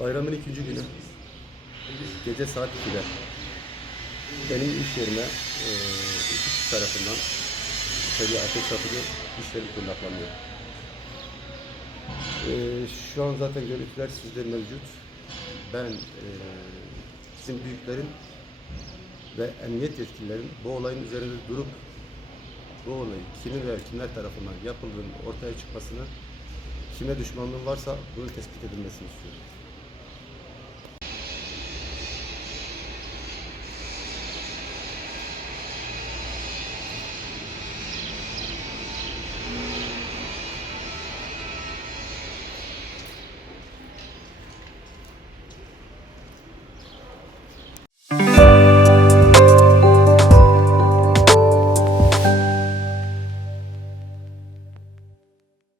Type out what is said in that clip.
Bayramın ikinci günü. Gece saat 2'de. Benim iş yerime e, iki kişi tarafından içeriye ateş atılıyor, iş yeri kundaklanıyor. E, şu an zaten görüntüler sizde mevcut. Ben e, bizim büyüklerin ve emniyet yetkililerin bu olayın üzerinde durup bu olayı kimin ve kimler tarafından yapıldığını ortaya çıkmasını, kime düşmanlığın varsa bunun tespit edilmesini istiyorum.